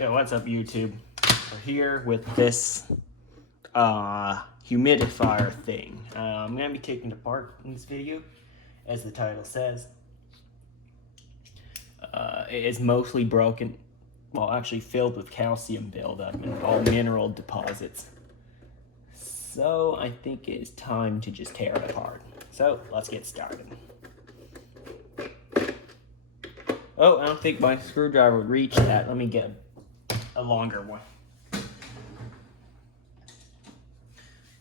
Yo, what's up, YouTube? We're here with this humidifier thing. I'm gonna be taking it apart in this video, as the title says. It is mostly broken, well, actually filled with calcium buildup and all mineral deposits. So I think it is time to just tear it apart. So let's get started. Oh, I don't think my screwdriver would reach that. Let me get a longer one.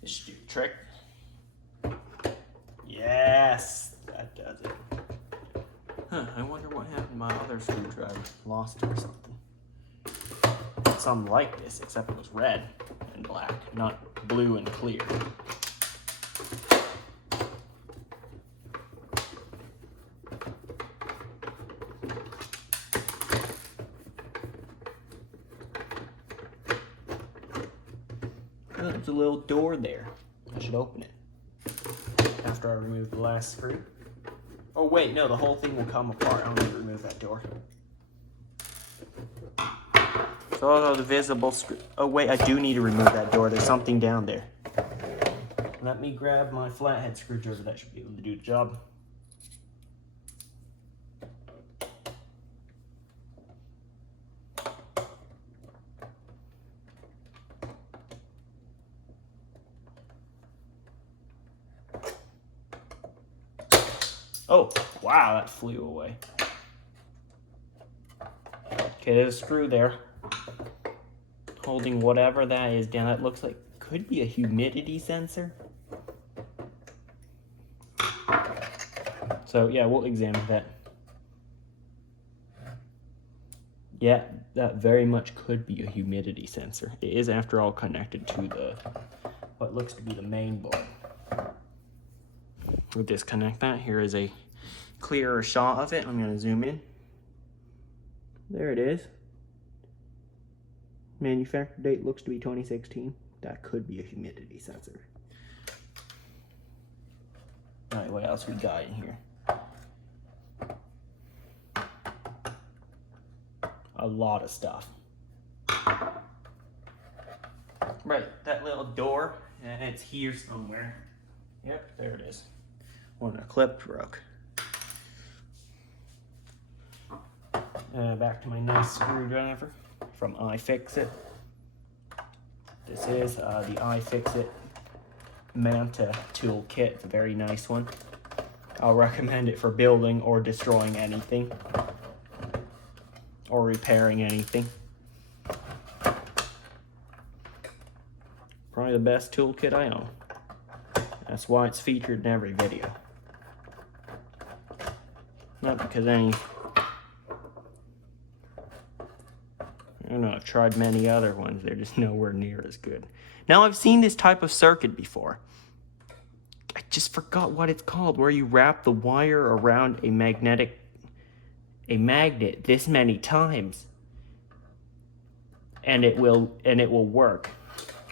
This should do the trick. Yes, that does it. Huh, I wonder what happened to my other screwdriver. Lost it or something. Something like this, except it was red and black, not blue and clear. Oh, there's a little door there. I should open it after I remove the last screw. Oh wait, no, the whole thing will come apart. I don't need to remove that door. So the visible screw. Oh wait, I do need to remove that door. There's something down there. Let me grab my flathead screwdriver. That should be able to do the job. Oh, wow, that flew away. Okay, there's a screw there, holding whatever that is down. That looks like, could be a humidity sensor. So yeah, we'll examine that. Yeah, that very much could be a humidity sensor. It is, after all, connected to the, what looks to be the main board. We'll disconnect that. Here is a clearer shot of it. I'm going to zoom in. There it is. Manufacture date looks to be 2016. That could be a humidity sensor. Alright, what else we got in here? A lot of stuff. Right, that little door, it's here somewhere. Yep, there it is. When a clip broke. Back to my nice screwdriver from iFixit. This is the iFixit Manta toolkit. It's a very nice one. I'll recommend it for building or destroying anything, or repairing anything. Probably the best toolkit I own. That's why it's featured in every video. Not because I don't know, I've tried many other ones. They're just nowhere near as good. Now, I've seen this type of circuit before. I just forgot what it's called, where you wrap the wire around a magnet this many times, and it will work.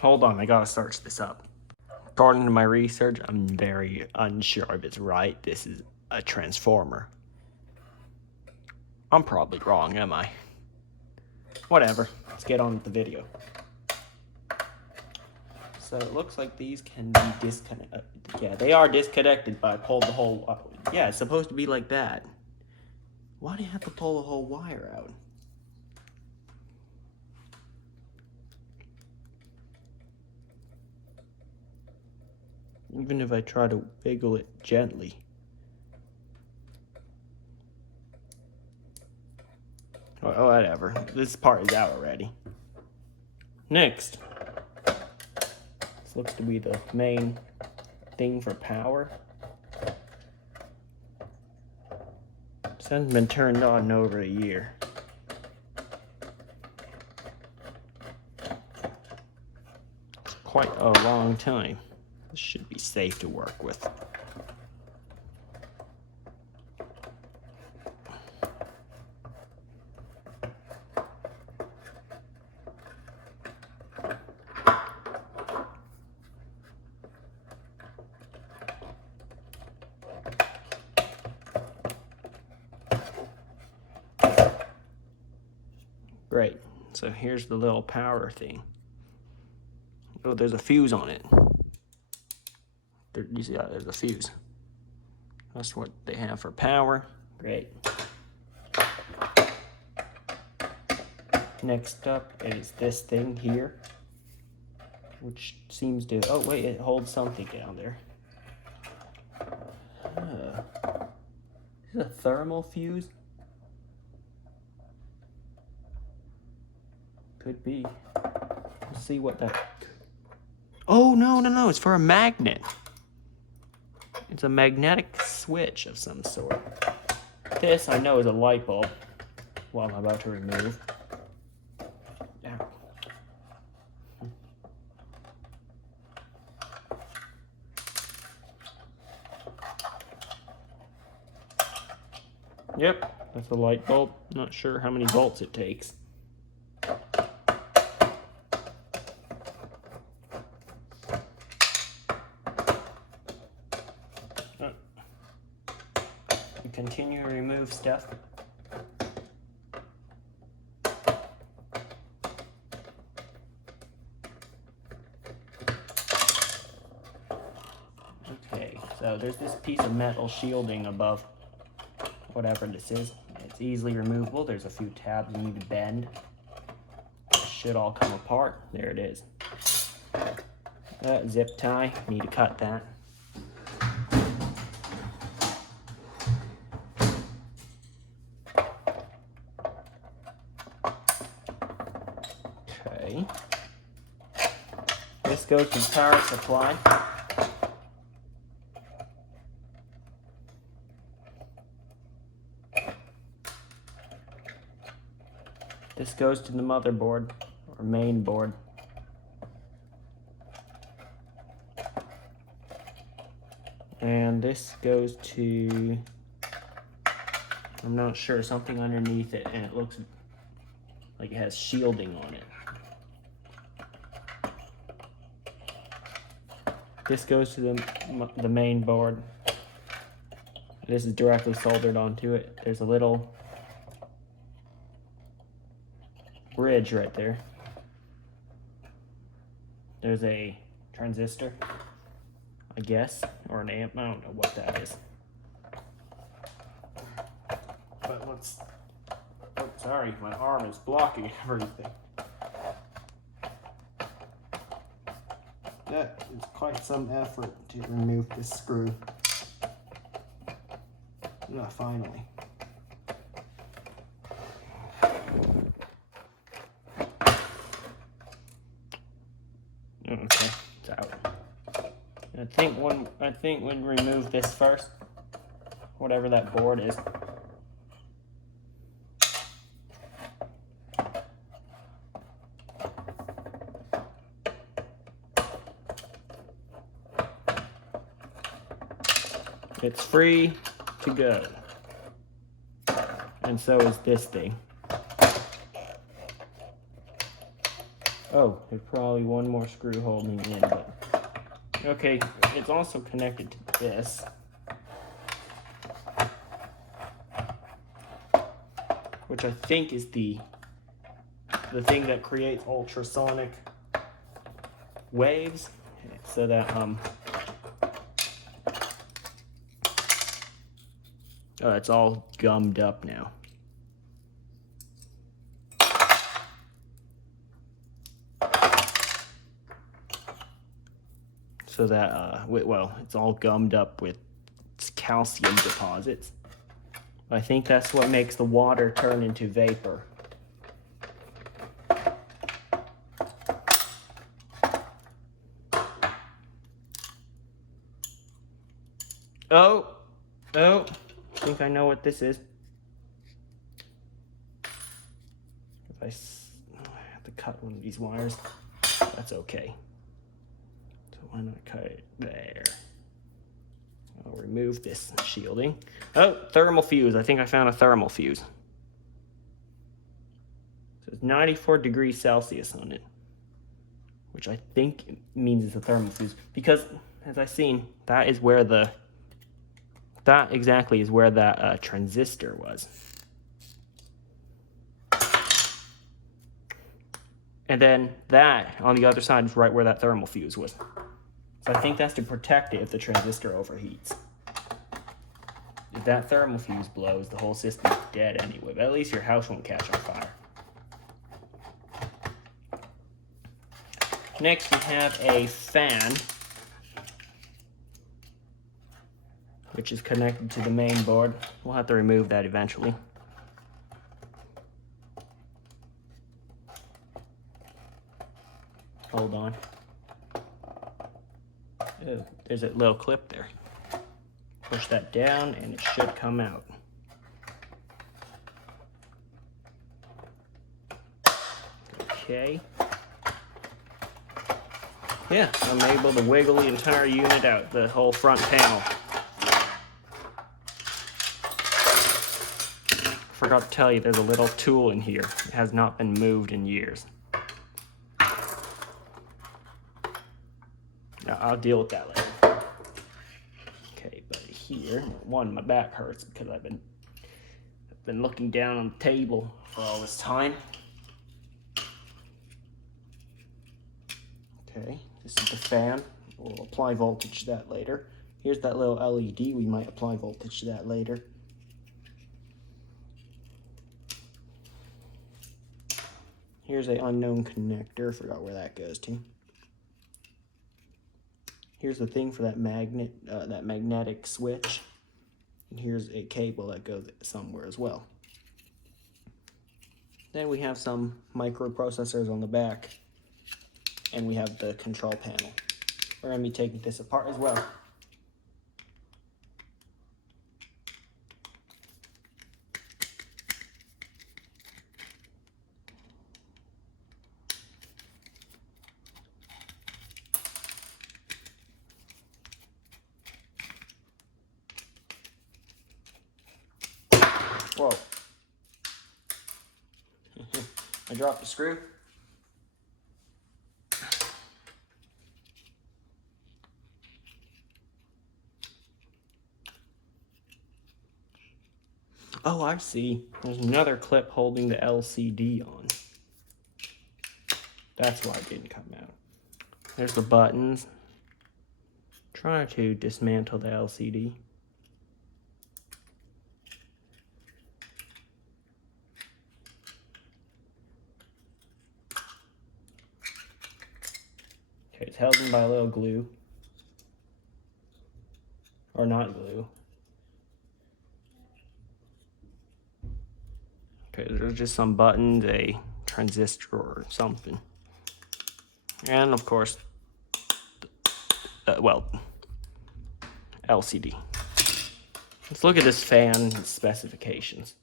Hold on, I gotta search this up. According to my research, I'm very unsure if it's right. This is a transformer. I'm probably wrong, am I? Whatever, let's get on with the video. So it looks like these can be disconnected. Yeah, they are disconnected, but I pulled the whole, yeah, it's supposed to be like that. Why do you have to pull the whole wire out? Even if I try to wiggle it gently. Oh, whatever. This part is out already. Next. This looks to be the main thing for power. This hasn't been turned on in over a year. It's quite a long time. This should be safe to work with. Great. So here's the little power thing. Oh, there's a fuse on it. You see that? There's a fuse. That's what they have for power. Great. Next up is this thing here, which seems to, oh wait, it holds something down there. Is it a thermal fuse? Could be. Let's see what that, oh no, it's for a magnet. It's a magnetic switch of some sort. This I know is a light bulb. Well, I'm about to remove. Yep, that's a light bulb. Not sure how many volts it takes. We continue to remove stuff. Okay, so there's this piece of metal shielding above whatever this is. It's easily removable. There's a few tabs you need to bend. It should all come apart. There it is. Zip tie, need to cut that. Okay. This goes to the power supply. This goes to the motherboard, or main board. And this goes to, I'm not sure, something underneath it, and it looks like it has shielding on it. This goes to the main board. This is directly soldered onto it. There's a little bridge right there. There's a transistor, I guess, or an amp. I don't know what that is. But let's, oh, sorry, my arm is blocking everything. That is quite some effort to remove this screw. Finally. Okay, it's out. I think when we remove this first, whatever that board is. It's free to go. And so is this thing. Oh, there's probably one more screw holding in, but okay, it's also connected to this. Which I think is the thing that creates ultrasonic waves, so that oh, it's all gummed up now. So that, well, it's all gummed up with calcium deposits. I think that's what makes the water turn into vapor. Oh, I think I know what this is. If I have to cut one of these wires, that's okay. So why not cut it there? I'll remove this shielding. Oh, thermal fuse. I think I found a thermal fuse. So it's 94 degrees Celsius on it, which I think means it's a thermal fuse, because as I've seen, that exactly is where that transistor was. And then that on the other side is right where that thermal fuse was. So I think that's to protect it if the transistor overheats. If that thermal fuse blows, the whole system's dead anyway, but at least your house won't catch on fire. Next, we have a fan, which is connected to the main board. We'll have to remove that eventually. Hold on. Oh, there's a little clip there. Push that down and it should come out. Okay. Yeah, I'm able to wiggle the entire unit out, the whole front panel. Forgot to tell you, there's a little tool in here. It has not been moved in years. Now, I'll deal with that later. Okay, but here, one, my back hurts because I've been looking down on the table for all this time. Okay, this is the fan. We'll apply voltage to that later. Here's that little LED. We might apply voltage to that later. Here's an unknown connector. Forgot where that goes to. Here's the thing for that magnetic switch. And here's a cable that goes somewhere as well. Then we have some microprocessors on the back. And we have the control panel. We're going to be taking this apart as well. Whoa. I dropped the screw. Oh, I see. There's another clip holding the LCD on. That's why it didn't come out. There's the buttons. Try to dismantle the LCD. Okay, it's held in by a little glue. Or not glue. Okay, there's just some buttons, a transistor or something. And of course, LCD. Let's look at this fan specifications.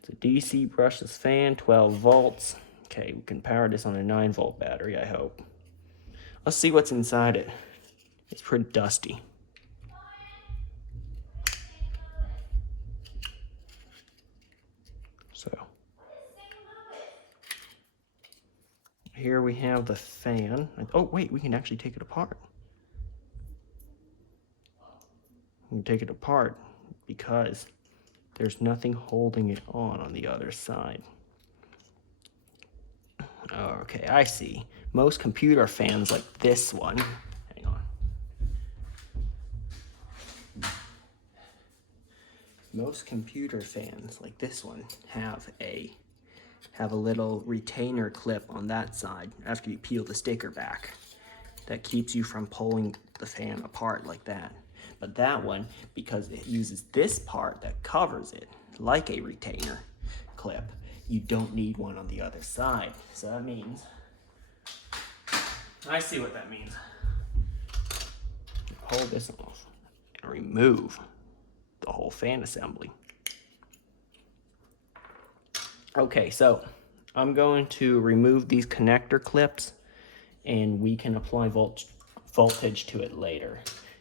It's a DC brushless fan, 12 volts. Okay, we can power this on a 9-volt battery, I hope. Let's see what's inside it. It's pretty dusty. So, here we have the fan. Oh wait, we can actually take it apart. We can take it apart because there's nothing holding it on the other side. Okay, I see. Most computer fans like this one, hang on. Most computer fans like this one have a little retainer clip on that side after you peel the sticker back. That keeps you from pulling the fan apart like that. But that one, because it uses this part that covers it, like a retainer clip, you don't need one on the other side. So that means, I see what that means. Pull this off and remove the whole fan assembly. Okay, so I'm going to remove these connector clips and we can apply voltage to it later.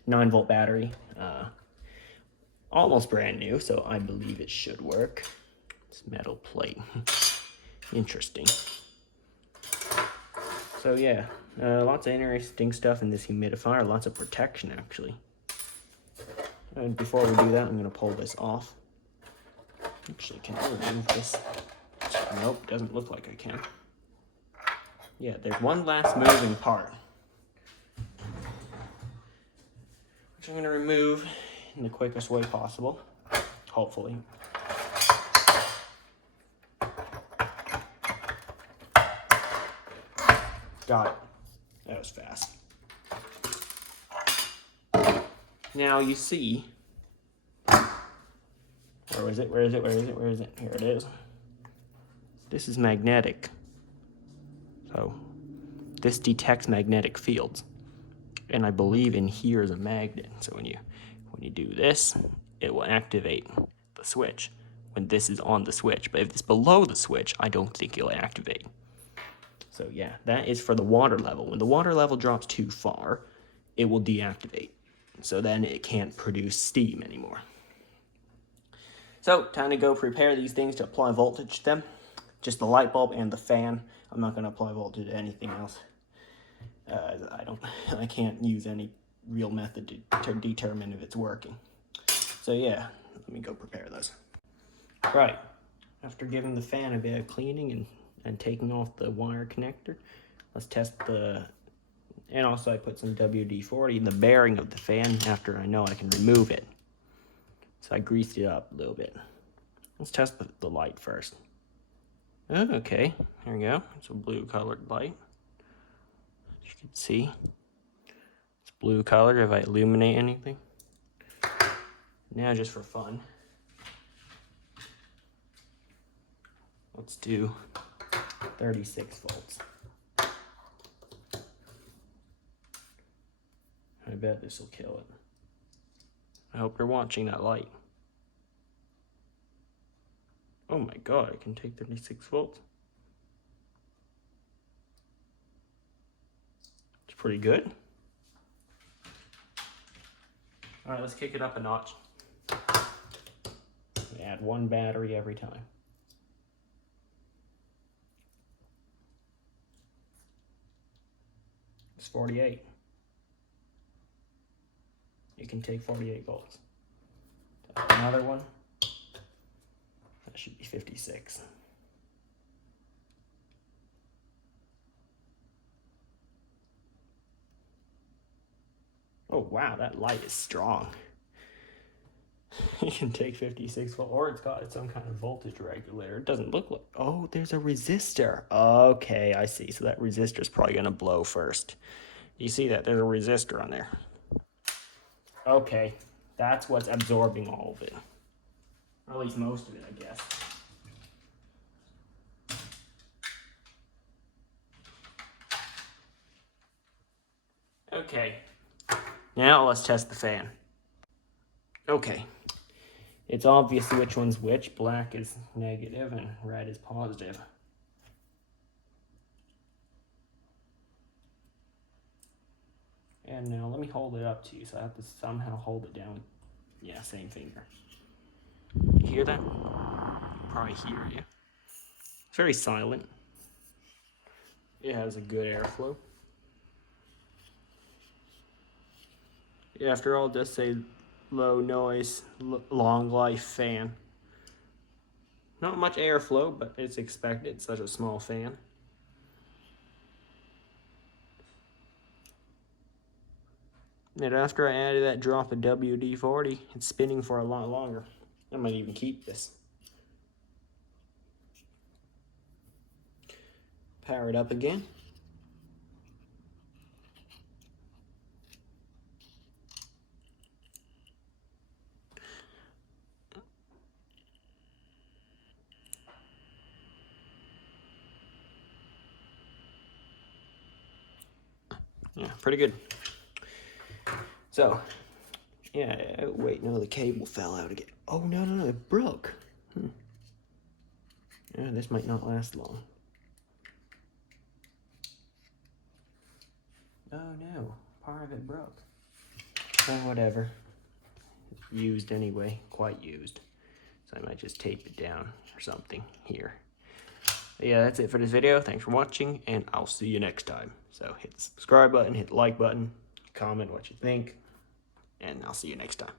9-volt battery, almost brand new, so I believe it should work. It's metal plate. Interesting. So yeah, lots of interesting stuff in this humidifier, lots of protection actually. And before we do that, I'm going to pull this off. Actually, can I remove this? Nope, doesn't look like I can. yeah, there's one last moving part, which I'm going to remove in the quickest way possible, hopefully. Got it. That was fast. Now you see, where is it? Where is it? Where is it? Where is it? Here it is. This is magnetic. So this detects magnetic fields. And I believe in here is a magnet. So when you do this, it will activate the switch when this is on the switch. But if it's below the switch, I don't think it'll activate. So yeah, that is for the water level. When the water level drops too far, it will deactivate. So then it can't produce steam anymore. So time to go prepare these things to apply voltage to them. Just the light bulb and the fan. I'm not going to apply voltage to anything else. I can't use any real method to determine if it's working. So yeah, let me go prepare those. Right, after giving the fan a bit of cleaning and taking off the wire connector, let's test and also I put some WD-40 in the bearing of the fan after I know I can remove it. So I greased it up a little bit. Let's test the light first. Oh, okay, here we go. It's a blue colored light. As you can see, it's blue color if I illuminate anything. Now just for fun, let's do 36 volts. I bet this will kill it. I hope you're watching that light. Oh my god, I can take 36 volts. It's pretty good. Alright, let's kick it up a notch. We add one battery every time. It's 48. It can take 48 volts. Another one. That should be 56. Oh wow, that light is strong. It can take 56 volts, or it's got some kind of voltage regulator. It doesn't look like, oh, there's a resistor. Okay, I see. So that resistor is probably gonna blow first. You see that? There's a resistor on there. Okay, that's what's absorbing all of it. Or at least most of it, I guess. Okay, now let's test the fan. Okay, it's obvious which one's which. Black is negative and red is positive. And now let me hold it up to you, so I have to somehow hold it down. Yeah, same finger. You hear that? You probably hear it. It's very silent. It has a good airflow. After all, it does say low noise, long life fan. Not much airflow, but it's expected. It's such a small fan. And after I added that drop of WD-40, it's spinning for a lot longer. I might even keep this. Power it up again. Yeah, pretty good. So, yeah, wait, no, the cable fell out again. Oh, no, it broke. Yeah, this might not last long. Oh no, part of it broke. Oh, whatever. Used anyway, quite used. So I might just tape it down or something here. But yeah, that's it for this video. Thanks for watching, and I'll see you next time. So hit the subscribe button, hit the like button, comment what you think, and I'll see you next time.